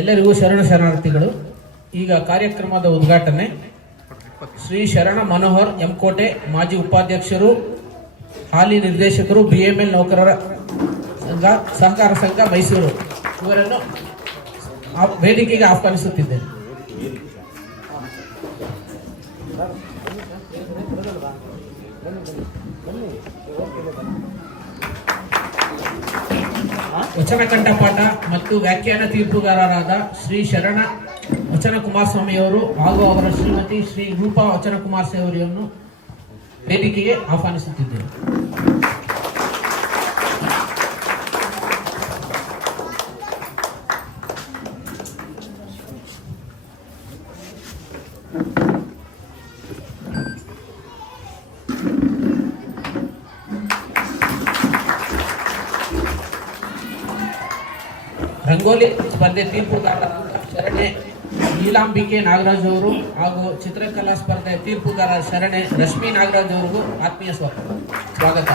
ಎಲ್ಲರಿಗೂ ಶರಣ ಶರಣಾರ್ಥಿಗಳು. ಈಗ ಕಾರ್ಯಕ್ರಮದ ಉದ್ಘಾಟನೆ. ಶ್ರೀ ಶರಣ ಮನೋಹರ್ ಎಂಕೋಟೆ ಮಾಜಿ ಉಪಾಧ್ಯಕ್ಷರು, ಹಾಲಿ ನಿರ್ದೇಶಕರು ಬಿ ಎಂ ಎಲ್ ನೌಕರರ ಸಂಘ, ಸಹಕಾರ ಸಂಘ ಮೈಸೂರು. ಇವರನ್ನು ವೇದಿಕೆಗೆ ಆಹ್ವಾನಿಸುತ್ತಿದ್ದೇನೆ. ಕಂಠಪಾಠ ಮತ್ತು ವ್ಯಾಖ್ಯಾನ ತೀರ್ಪುಗಾರರಾದ ಶ್ರೀ ಶರಣ ವಚನ ಕುಮಾರಸ್ವಾಮಿಯವರು ಹಾಗೂ ಅವರ ಶ್ರೀಮತಿ ಶ್ರೀ ರೂಪಾ ವಚನ ಕುಮಾರ ಅವರನ್ನು ವೇದಿಕೆಗೆ ಆಹ್ವಾನಿಸುತ್ತಿದ್ದೇನೆ. ರಂಗೋಲಿ ಸ್ಪರ್ಧೆ ತೀರ್ಪುಗಾರರಾದ ಶರಣೆ ನೀಲಾಂಬಿಕೆ ನಾಗರಾಜ್ ಅವರು ಹಾಗೂ ಚಿತ್ರಕಲಾ ಸ್ಪರ್ಧೆ ತೀರ್ಪುಗಾರ ಶರಣೆ ರಶ್ಮಿ ನಾಗರಾಜ್ ಅವರಿಗೂ ಆತ್ಮೀಯ ಸ್ವ- ಸ್ವಾಗತ.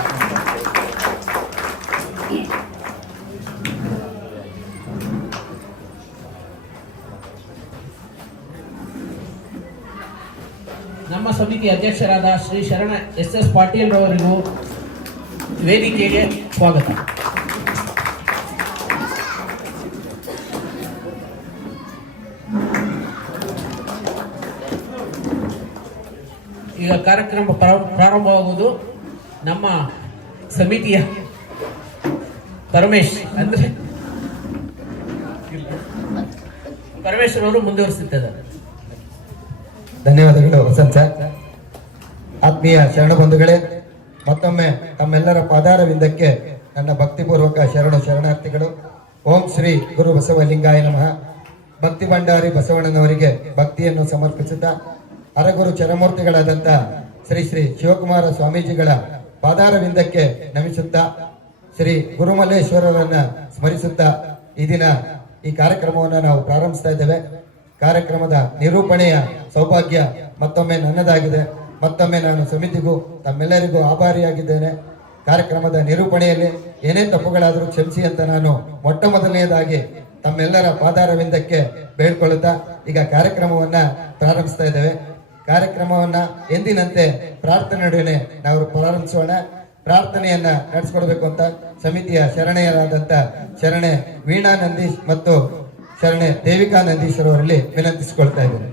ನಮ್ಮ ಸಮಿತಿ ಅಧ್ಯಕ್ಷರಾದ ಶ್ರೀ ಶರಣ ಎಸ್ ಎಸ್ ಪಾಟೀಲ್ ರವರಿಗೂ ವೇದಿಕೆಗೆ ಸ್ವಾಗತ. ಈಗ ಕಾರ್ಯಕ್ರಮ ಪ್ರಾರ- ಪ್ರಾರಂಭವಾಗುವುದು ನಮ್ಮ ಸಮಿತಿಯ ಪರಮೇಶ್ ಅಂದ್ರೆ ಪರಮೇಶ್ವರ್ ಅವರು ಮುಂದುವರಿಸುತ್ತಿದ್ದಾರೆ. ಧನ್ಯವಾದಗಳು ವಸಂತ. ಆತ್ಮೀಯ ಶರಣ ಬಂಧುಗಳೇ, ಮತ್ತೊಮ್ಮೆ ತಮ್ಮೆಲ್ಲರ ಪಾದಾರವಿಂದಕ್ಕೆ ನನ್ನ ಭಕ್ತಿಪೂರ್ವಕ ಶರಣ ಶರಣಾರ್ಥಿಗಳು. ಓಂ ಶ್ರೀ ಗುರು ಬಸವಲಿಂಗಾಯ ನಮಃ. ಭಕ್ತಿ ಭಂಡಾರಿ ಬಸವಣ್ಣನವರಿಗೆ ಭಕ್ತಿಯನ್ನು ಸಮರ್ಪಿಸುತ್ತಾ ಅರಗುರು ಚರಮೂರ್ತಿಗಳಾದಂಥ ಶ್ರೀ ಶ್ರೀ ಶಿವಕುಮಾರ ಸ್ವಾಮೀಜಿಗಳ ಪಾದಾರವಿಂದಕ್ಕೆ ನಮಿಸುತ್ತಾ, ಶ್ರೀ ಗುರುಮಲ್ಲೇಶ್ವರರನ್ನ ಸ್ಮರಿಸುತ್ತಾ ಈ ದಿನ ಈ ಕಾರ್ಯಕ್ರಮವನ್ನು ನಾವು ಪ್ರಾರಂಭಿಸ್ತಾ ಇದ್ದೇವೆ. ಕಾರ್ಯಕ್ರಮದ ನಿರೂಪಣೆಯ ಸೌಭಾಗ್ಯ ಮತ್ತೊಮ್ಮೆ ನನ್ನದಾಗಿದೆ. ಮತ್ತೊಮ್ಮೆ ನಾನು ಸಮಿತಿಗೂ ತಮ್ಮೆಲ್ಲರಿಗೂ ಆಭಾರಿಯಾಗಿದ್ದೇನೆ. ಕಾರ್ಯಕ್ರಮದ ನಿರೂಪಣೆಯಲ್ಲಿ ಏನೇ ತಪ್ಪುಗಳಾದರೂ ಕ್ಷಮಿಸಿ ಅಂತ ನಾನು ಮೊಟ್ಟ ಮೊದಲನೆಯದಾಗಿ ತಮ್ಮೆಲ್ಲರ ಪಾದಾರವಿಂದಕ್ಕೆ ಬೇಡ್ಕೊಳ್ಳುತ್ತಾ ಈಗ ಕಾರ್ಯಕ್ರಮವನ್ನ ಪ್ರಾರಂಭಿಸ್ತಾ ಇದ್ದೇವೆ. ಕಾರ್ಯಕ್ರಮವನ್ನ ಎಂದಿನಂತೆ ಪ್ರಾರ್ಥನೆ ನಡುವೆ ನಾವು ಪ್ರಾರಂಭಿಸೋಣ. ಪ್ರಾರ್ಥನೆಯನ್ನ ನಡೆಸ್ಕೊಡ್ಬೇಕು ಅಂತ ಸಮಿತಿಯ ಶರಣೆಯರಾದಂತ ಶರಣೆ ವೀಣಾ ನಂದೀಶ್ ಮತ್ತು ಶರಣೆ ದೇವಿಕಾ ನಂದೀಶ್ ಅವರಲ್ಲಿ ವಿನಂತಿಸಿಕೊಳ್ತಾ ಇದ್ದೇನೆ.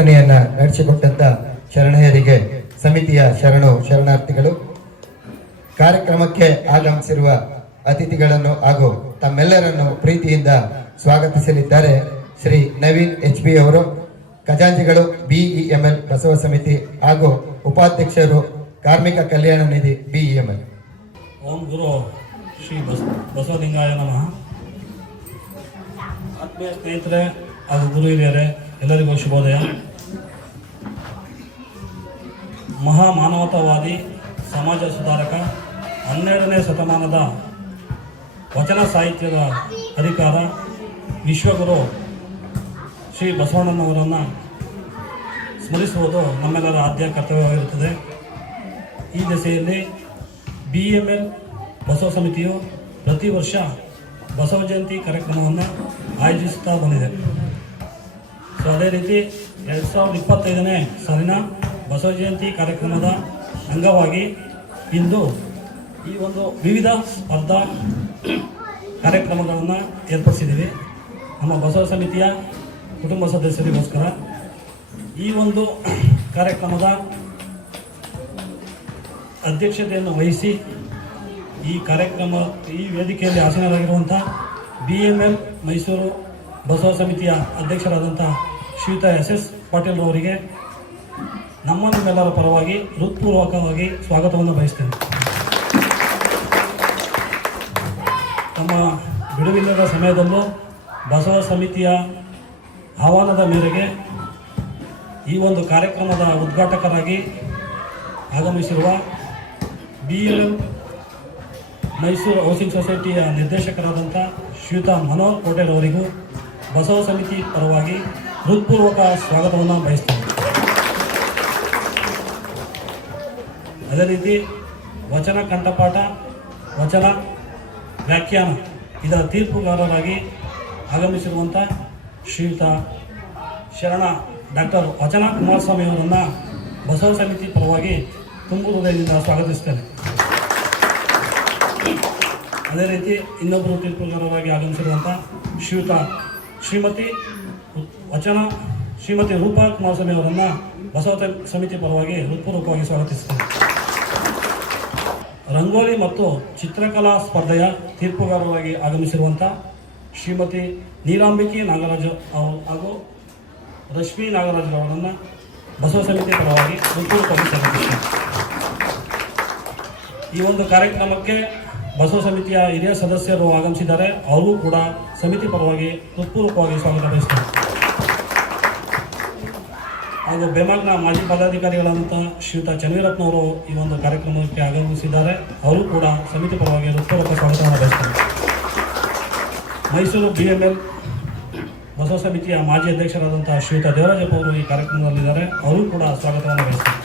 ಪ್ರಾರ್ಥನೆಯನ್ನ ನಡೆಸಿಕೊಟ್ಟಂತ ಶರಣೆಯರಿಗೆ ಸಮಿತಿಯ ಶರಣು ಶರಣಾರ್ಥಿಗಳು. ಕಾರ್ಯಕ್ರಮಕ್ಕೆ ಆಗಮಿಸಿರುವ ಅತಿಥಿಗಳನ್ನು ಹಾಗೂ ತಮ್ಮೆಲ್ಲರನ್ನು ಪ್ರೀತಿಯಿಂದ ಸ್ವಾಗತಿಸಲಿದ್ದಾರೆ ಶ್ರೀ ನವೀನ್ ಎಚ್ ಬಿ ಅವರು, ಖಜಾಂಚಿಗಳು ಬಿಇಎಂಎಲ್ ಬಸವ ಸಮಿತಿ ಹಾಗೂ ಉಪಾಧ್ಯಕ್ಷರು, ಕಾರ್ಮಿಕ ಕಲ್ಯಾಣ ನಿಧಿ ಬಿಇಎಂಎಲ್ ಓಂ ಗುರು ಶ್ರೀ ಬಸ್, ಬಸವಲಿಂಗಾಯ ನಮಃ. ಆತ್ಮೀಯ ಸ್ನೇಹಿತರೆ ಹಾಗೂ ಗುರು ಹಿರಿಯರೇ, ಎಲ್ಲರಿಗೂ ಶುಭೋದಯ. ಮಹಾ ಮಾನವತಾವಾದಿ ಸಮಾಜ ಸುಧಾರಕ, ಹನ್ನೆರಡನೇ ಶತಮಾನದ ವಚನ ಸಾಹಿತ್ಯದ ಅಧಿಕಾರ, ವಿಶ್ವಗುರು ಶ್ರೀ ಬಸವಣ್ಣನವರನ್ನು ಸ್ಮರಿಸುವುದು ನಮ್ಮೆಲ್ಲರ ಆದ್ಯ ಕರ್ತವ್ಯವಾಗಿರುತ್ತದೆ. ಈ ದಿಸೆಯಲ್ಲಿ ಬಿ ಎಂ ಎಲ್ ಬಸವ ಸಮಿತಿಯು ಪ್ರತಿ ವರ್ಷ ಬಸವ ಜಯಂತಿ ಕಾರ್ಯಕ್ರಮವನ್ನು ಆಯೋಜಿಸುತ್ತಾ ಬಂದಿದೆ. ಸೊ, ಅದೇ ರೀತಿ ಎರಡು ಸಾವಿರದ ಇಪ್ಪತ್ತೈದನೇ ಸಾಲಿನ ಬಸವ ಜಯಂತಿ ಕಾರ್ಯಕ್ರಮದ ಅಂಗವಾಗಿ ಇಂದು ಈ ಒಂದು ವಿವಿಧ ಸ್ಪರ್ಧಾ ಕಾರ್ಯಕ್ರಮಗಳನ್ನು ಏರ್ಪಡಿಸಿದ್ದೀವಿ. ನಮ್ಮ ಬಸವ ಸಮಿತಿಯ ಕುಟುಂಬ ಸದಸ್ಯರಿಗೋಸ್ಕರ ಈ ಒಂದು ಕಾರ್ಯಕ್ರಮದ ಅಧ್ಯಕ್ಷತೆಯನ್ನು ವಹಿಸಿ ಈ ಕಾರ್ಯಕ್ರಮ, ಈ ವೇದಿಕೆಯಲ್ಲಿ ಆಸೀನರಾಗಿರುವಂಥ B M L Mysuru Basava ಸಮಿತಿಯ ಅಧ್ಯಕ್ಷರಾದಂಥ ಶ್ರೀಯುತ ಎಸ್ ಎಸ್ ಪಾಟೀಲ್ ಅವರಿಗೆ ನಮ್ಮ ನಿಮ್ಮೆಲ್ಲರ ಪರವಾಗಿ ಹೃತ್ಪೂರ್ವಕವಾಗಿ ಸ್ವಾಗತವನ್ನು ಬಯಸ್ತೇನೆ. ತಮ್ಮ ಬಿಡುವಿಲ್ಲದ ಸಮಯದಲ್ಲೂ ಬಸವ ಸಮಿತಿಯ ಆಹ್ವಾನದ ಮೇರೆಗೆ ಈ ಒಂದು ಕಾರ್ಯಕ್ರಮದ ಉದ್ಘಾಟಕರಾಗಿ ಆಗಮಿಸಿರುವ ಬಿ ಎಲ್ ಮೈಸೂರು ಹೌಸಿಂಗ್ ಸೊಸೈಟಿಯ ನಿರ್ದೇಶಕರಾದಂಥ ಶ್ರೀಯುತ ಮನೋಹರ್ ಪಟೇಲ್ ಅವರಿಗೂ ಬಸವ ಸಮಿತಿ ಪರವಾಗಿ ಹೃತ್ಪೂರ್ವಕ ಸ್ವಾಗತವನ್ನು ಬಯಸ್ತೇನೆ. ಅದೇ ರೀತಿ ವಚನ ಕಂಠಪಾಠ, ವಚನ ವ್ಯಾಖ್ಯಾನ ಇದರ ತೀರ್ಪುಗಾರರಾಗಿ ಆಗಮಿಸಿರುವಂಥ ಶ್ರೀಯುತ ಶರಣ ಡಾಕ್ಟರ್ ವಚನ ಕುಮಾರಸ್ವಾಮಿ ಅವರನ್ನು ಬಸವ ಸಮಿತಿ ಪರವಾಗಿ ತುಂಬು ಹೃದಯದಿಂದ ಸ್ವಾಗತಿಸ್ತೇನೆ. ಅದೇ ರೀತಿ ಇನ್ನೊಬ್ಬರು ತೀರ್ಪುಗಾರರಾಗಿ ಆಗಮಿಸಿರುವಂಥ ಶ್ರೀಯುತ ಶ್ರೀಮತಿ ವಚನ ಶ್ರೀಮತಿ ರೂಪಾ ಕುಮಾರಸ್ವಾಮಿ ಅವರನ್ನು ಬಸವ ಸಮಿತಿ ಪರವಾಗಿ ಹೃತ್ಪೂರ್ವಕವಾಗಿ ಸ್ವಾಗತಿಸುತ್ತೇನೆ ರಂಗೋಲಿ ಮತ್ತು ಚಿತ್ರಕಲಾ ಸ್ಪರ್ಧೆಯ ತೀರ್ಪುಗಾರರಾಗಿ ಆಗಮಿಸಿರುವಂಥ ಶ್ರೀಮತಿ ನೀಲಾಂಬಿಕೆ ನಾಗರಾಜ ಅವರು ಹಾಗೂ ರಶ್ಮಿ ನಾಗರಾಜ್ ಅವರನ್ನು ಬಸವ ಸಮಿತಿ ಪರವಾಗಿ ಸ್ವಾಗತಿಸುತ್ತೇನೆ ಈ ಒಂದು ಕಾರ್ಯಕ್ರಮಕ್ಕೆ ಬಸವ ಸಮಿತಿಯ ಹಿರಿಯ ಸದಸ್ಯರು ಆಗಮಿಸಿದ್ದಾರೆ. ಅವರು ಕೂಡ ಸಮಿತಿ ಪರವಾಗಿ ಹೃತ್ಪೂರ್ವಕವಾಗಿ ಸ್ವಾಗತ ಬಯಸ್ತಾರೆ ಹಾಗೂ ಬೆಮಲ್ನ ಮಾಜಿ ಪದಾಧಿಕಾರಿಗಳಾದಂಥ ಶ್ರೀಯುತ ಚನ್ನವೀರತ್ನವರು ಈ ಒಂದು ಕಾರ್ಯಕ್ರಮಕ್ಕೆ ಆಗಮಿಸಿದ್ದಾರೆ. ಅವರು ಕೂಡ ಸಮಿತಿ ಪರವಾಗಿ ಹೃತ್ಪೂರ್ವಕ ಸ್ವಾಗತವನ್ನು ಬಯಸ್ತಾರೆ. Mysuru B M L Basava ಸಮಿತಿಯ ಮಾಜಿ ಅಧ್ಯಕ್ಷರಾದಂಥ ಶ್ರೀಯುತ ದೇವರಾಜಪ್ಪ ಅವರು ಈ ಕಾರ್ಯಕ್ರಮದಲ್ಲಿದ್ದಾರೆ. ಅವರು ಕೂಡ ಸ್ವಾಗತವನ್ನು ಬಯಸ್ತಾರೆ.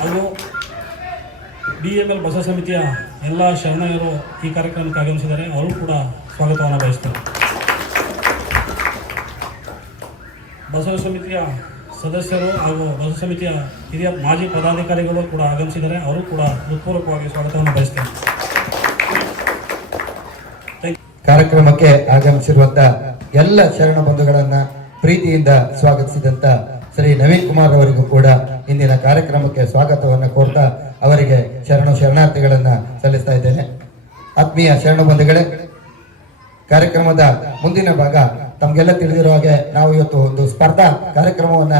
ಹಾಗೂ ಬಿ ಎಂ ಎಲ್ ಬಸವ ಸಮಿತಿಯ ಎಲ್ಲ ಶರಣರು ಈ ಕಾರ್ಯಕ್ರಮಕ್ಕೆ ಆಗಮಿಸಿದ್ದಾರೆ. ಅವರು ಕೂಡ ಸ್ವಾಗತವನ್ನು ಬಯಸ್ತಾರೆ. ಬಸವ ಸಮಿತಿಯ ಸದಸ್ಯರು ಹಾಗೂ ಬಸವ ಸಮಿತಿಯ ಹಿರಿಯ ಮಾಜಿ ಪದಾಧಿಕಾರಿಗಳು ಕೂಡ ಆಗಮಿಸಿದ್ದಾರೆ. ಅವರು ಕೂಡ ಹೃತ್ಪೂರ್ವಕವಾಗಿ ಸ್ವಾಗತವನ್ನು ಬಯಸ್ತಾರೆ ಕಾರ್ಯಕ್ರಮಕ್ಕೆ ಆಗಮಿಸಿರುವಂತ ಎಲ್ಲ ಶರಣ ಬಂಧುಗಳನ್ನ ಪ್ರೀತಿಯಿಂದ ಸ್ವಾಗತಿಸಿದಂತ ಶ್ರೀ ನವೀನ್ ಕುಮಾರ್ ಅವರಿಗೂ ಕೂಡ ಇಂದಿನ ಕಾರ್ಯಕ್ರಮಕ್ಕೆ ಸ್ವಾಗತವನ್ನು ಕೋರ್ತಾ ಅವರಿಗೆ ಶರಣ ಶರಣಾರ್ಥಿಗಳನ್ನ ಸಲ್ಲಿಸ್ತಾ ಇದ್ದೇನೆ. ಆತ್ಮೀಯ ಶರಣ ಬಂಧುಗಳೇ, ಕಾರ್ಯಕ್ರಮದ ಮುಂದಿನ ಭಾಗ ತಮ್ಗೆಲ್ಲ ತಿಳಿದಿರುವ ಹಾಗೆ ನಾವು ಇವತ್ತು ಒಂದು ಸ್ಪರ್ಧಾ ಕಾರ್ಯಕ್ರಮವನ್ನ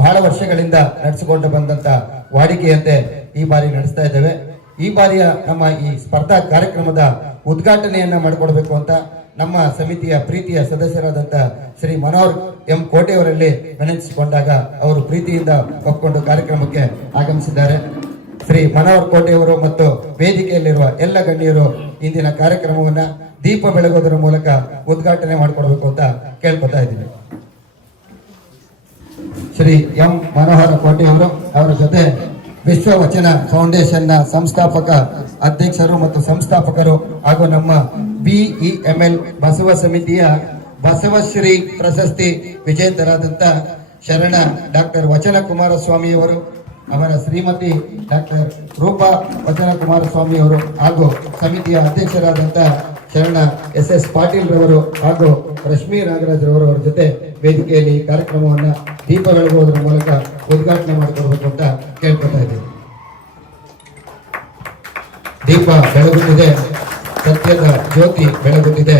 ಬಹಳ ವರ್ಷಗಳಿಂದ ನಡೆಸಿಕೊಂಡು ಬಂದಂತ ವಾಡಿಕೆಯಂತೆ ಈ ಬಾರಿ ನಡೆಸ್ತಾ ಇದ್ದೇವೆ. ಈ ಬಾರಿಯ ನಮ್ಮ ಈ ಸ್ಪರ್ಧಾ ಕಾರ್ಯಕ್ರಮದ ಉದ್ಘಾಟನೆಯನ್ನ ಮಾಡಿಕೊಡ್ಬೇಕು ಅಂತ ನಮ್ಮ ಸಮಿತಿಯ ಪ್ರೀತಿಯ ಸದಸ್ಯರಾದಂತ ಶ್ರೀ ಮನೋಹರ್ ಎಂ ಕೋಟೆಯವರಲ್ಲಿ ವಿನಂತಿಸಿಕೊಂಡಾಗ ಅವರು ಪ್ರೀತಿಯಿಂದ ಒಪ್ಪಿಕೊಂಡು ಕಾರ್ಯಕ್ರಮಕ್ಕೆ ಆಗಮಿಸಿದ್ದಾರೆ. ಶ್ರೀ ಮನೋಹರ್ ಕೋಟೆಯವರು ಮತ್ತು ವೇದಿಕೆಯಲ್ಲಿರುವ ಎಲ್ಲ ಗಣ್ಯರು ಇಂದಿನ ಕಾರ್ಯಕ್ರಮವನ್ನ ದೀಪ ಬೆಳಗೋದರ ಮೂಲಕ ಉದ್ಘಾಟನೆ ಮಾಡಿಕೊಡ್ಬೇಕು ಅಂತ ಕೇಳ್ಕೊತಾ ಇದ್ದೀವಿ ಶ್ರೀ ಎಂ ಮನೋಹರ ಕೋಟೆಯವರು ಅವರ ಜೊತೆ ವಿಶ್ವ ವಚನ ಫೌಂಡೇಶನ್ನ ಸಂಸ್ಥಾಪಕ ಅಧ್ಯಕ್ಷರು ಮತ್ತು ಸಂಸ್ಥಾಪಕರು ಹಾಗೂ ನಮ್ಮ ಬಿಇಎಂಎಲ್ ಬಸವ ಸಮಿತಿಯ ಬಸವಶ್ರೀ ಪ್ರಶಸ್ತಿ ವಿಜೇತರಾದಂತ ಶರಣ ಡಾಕ್ಟರ್ ವಚನ ಕುಮಾರಸ್ವಾಮಿಯವರು ಅವರ ಶ್ರೀಮತಿ ಡಾಕ್ಟರ್ ರೂಪಾ ವಚನ ಕುಮಾರಸ್ವಾಮಿ ಅವರು ಹಾಗೂ ಸಮಿತಿಯ ಅಧ್ಯಕ್ಷರಾದಂತಹ ಶರಣ ಎಸ್ ಎಸ್ ಪಾಟೀಲ್ ರವರು ಹಾಗೂ ರಶ್ಮಿ ನಾಗರಾಜ್ ರವರು ಅವರ ಜೊತೆ ವೇದಿಕೆಯಲ್ಲಿ ಕಾರ್ಯಕ್ರಮವನ್ನು ದೀಪ ಬೆಳಗುವುದರ ಮೂಲಕ ಉದ್ಘಾಟನೆ ಮಾಡಿಕೊಡ್ಬೇಕು ಅಂತ ಕೇಳ್ಕೊತಾ ಇದ್ದೀವಿ ದೀಪ ಬೆಳಗುತ್ತಿದೆ, ಸತ್ಯದ ಜ್ಯೋತಿ ಬೆಳಗುತ್ತಿದೆ,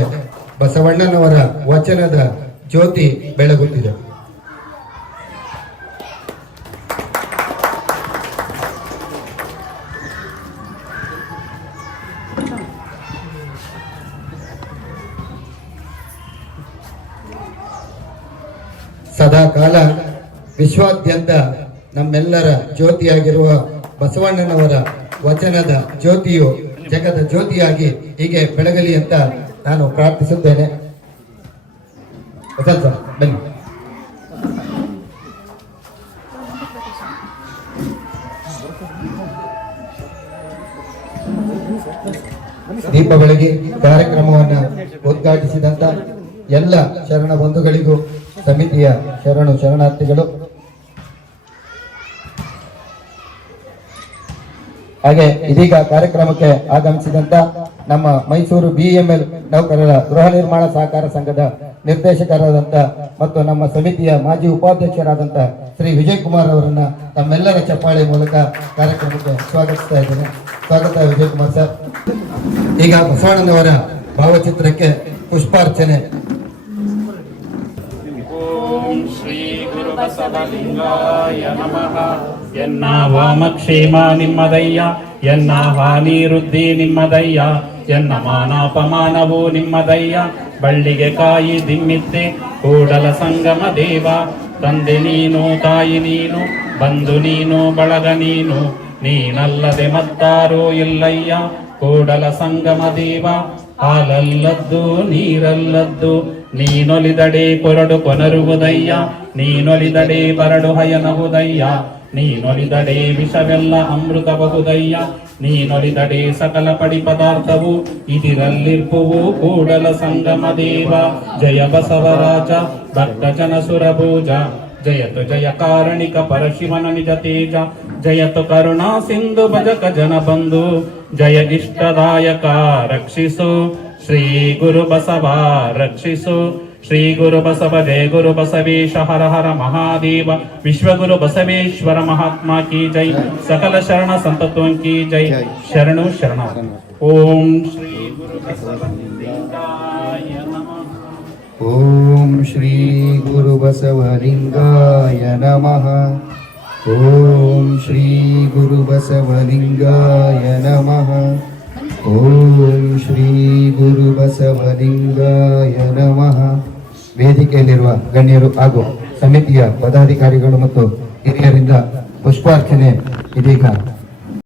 ಬಸವಣ್ಣನವರ ವಚನದ ಜ್ಯೋತಿ ಬೆಳಗುತ್ತಿದೆ. ಸದಾ ಕಾಲ ವಿಶ್ವಾದ್ಯಂತ ನಮ್ಮೆಲ್ಲರ ಜ್ಯೋತಿಯಾಗಿರುವ ಬಸವಣ್ಣನವರ ವಚನದ ಜ್ಯೋತಿಯು ಜಗದ ಜ್ಯೋತಿಯಾಗಿ ಹೀಗೆ ಬೆಳಗಲಿ ಅಂತ ನಾನು ಪ್ರಾರ್ಥಿಸುತ್ತೇನೆ. ಬನ್ನಿ. ದೀಪ ಬೆಳಗಿ ಕಾರ್ಯಕ್ರಮವನ್ನು ಉದ್ಘಾಟಿಸಿದಂತ ಎಲ್ಲ ಶರಣ ಬಂಧುಗಳಿಗೂ ಸಮಿತಿಯ ಶರಣು ಶರಣಾರ್ಥಿಗಳು. ಹಾಗೆ ಇದೀಗ ಕಾರ್ಯಕ್ರಮಕ್ಕೆ ಆಗಮಿಸಿದಂತ ನಮ್ಮ ಮೈಸೂರು ಬಿಎಂಎಲ್ ನೌಕರರ ಗೃಹ ನಿರ್ಮಾಣ ಸಹಕಾರ ಸಂಘದ ನಿರ್ದೇಶಕರಾದಂತ ಮತ್ತು ನಮ್ಮ ಸಮಿತಿಯ ಮಾಜಿ ಉಪಾಧ್ಯಕ್ಷರಾದಂತ ಶ್ರೀ ವಿಜಯ್ ಕುಮಾರ್ ಅವರನ್ನ ತಮ್ಮೆಲ್ಲರ ಚಪ್ಪಾಳೆ ಮೂಲಕ ಕಾರ್ಯಕ್ರಮಕ್ಕೆ ಸ್ವಾಗತಿಸ್ತಾ ಇದ್ದೇನೆ. ಸ್ವಾಗತ ವಿಜಯ್ ಕುಮಾರ್ ಸರ್. ಈಗ ಬಸವಣ್ಣನವರ ಭಾವಚಿತ್ರಕ್ಕೆ ಪುಷ್ಪಾರ್ಚನೆ ಶ್ರೀ ಗುರು ಬಸವಲಿಂಗಾಯ ನಮಃ. ಎನ್ನ ವಾಮಕ್ಷೇಮ ನಿಮ್ಮದಯ್ಯ ಎನ್ನ ಹಾನಿ ವೃದ್ಧಿ ನಿಮ್ಮದಯ್ಯ ಎನ್ನ ಮಾನಾಪಮಾನವು ನಿಮ್ಮದಯ್ಯ. ಬಳ್ಳಿಗೆ ಕಾಯಿ ದಿಮ್ಮಿತ್ತೆ ಕೂಡಲ ಸಂಗಮ ದೇವ. ತಂದೆ ನೀನು, ತಾಯಿ ನೀನು, ಬಂಧು ನೀನು, ಬಳಗ ನೀನು. ನೀನಲ್ಲದೆ ಮತ್ತಾರೋ ಇಲ್ಲಯ್ಯ. ಕೂಡಲ ಸಂಗಮ ದೇವ. ಹಾಲಲ್ಲದ್ದು ನೀರಲ್ಲದ್ದು ನೀನೊಲಿದಡೆ ಕೊರಡು ಕೊನರುವುದಯ್ಯ ನೀನೊಲಿದಡೆ ಬರಡು ಹಯನವುದಯ್ಯ ನೀನೊಲಿದಡೆ ವಿಷವೆಲ್ಲ ಅಮೃತಬಹುದಯ್ಯ ನೀನೊಲಿದಡೆ ಸಕಲ ಪಡಿ ಪದಾರ್ಥವು ಇದಿರಲ್ಲಿರ್ಪುವು ಕೂಡಲ ಸಂಗಮ ದೇವ ಜಯ ಬಸವರಾಜ ಭಕ್ತ ಜನ ಸುರಭೂಜ ಜಯತು ಜಯ ಕಾರಣಿಕ ಪರಶಿವನ ನಿಜ ತೇಜ ಜಯತು ಕರುಣಾ ಸಿಂಧು ಭಜಕ ಜನ ಬಂಧು ಜಯ ಇಷ್ಟದಾಯಕ ರಕ್ಷಿಸು ಶ್ರೀ ಗುರು ಬಸವ ರಕ್ಷಿಸು ಶ್ರೀ ಗುರು ಬಸವ ಜಯ ಗುರು ಬಸವೇಶ ಹರ ಹರ ಮಹಾದೇವ ವಿಶ್ವಗುರು ಬಸವೇಶ್ವರ ಮಹಾತ್ಮ ಕಿ ಜೈ ಸಕಲ ಶರಣ ಸಂತತ್ವಂ ಕಿ ಜೈ ಶರಣು ಶರಣ ಓಂ ಶ್ರೀ ಗುರು ಬಸವಲಿಂಗಾಯ ನಮಃ ಓಂ ಶ್ರೀ ಗುರು ಬಸವಲಿಂಗಾಯ ನಮಃ ಓಂ ಶ್ರೀ ಗುರು ಬಸವಲಿಂಗಾಯ ನಮಃ ಓಂ ಶ್ರೀ ಗುರು ಬಸವಲಿಂಗಾಯ ನಮಃ ವೇದಿಕೆಯಲ್ಲಿರುವ ಗಣ್ಯರು ಹಾಗೂ ಸಮಿತಿಯ ಪದಾಧಿಕಾರಿಗಳು ಮತ್ತು ಹಿರಿಯರಿಂದ ಪುಷ್ಪಾರ್ಚನೆ ಇದೀಗ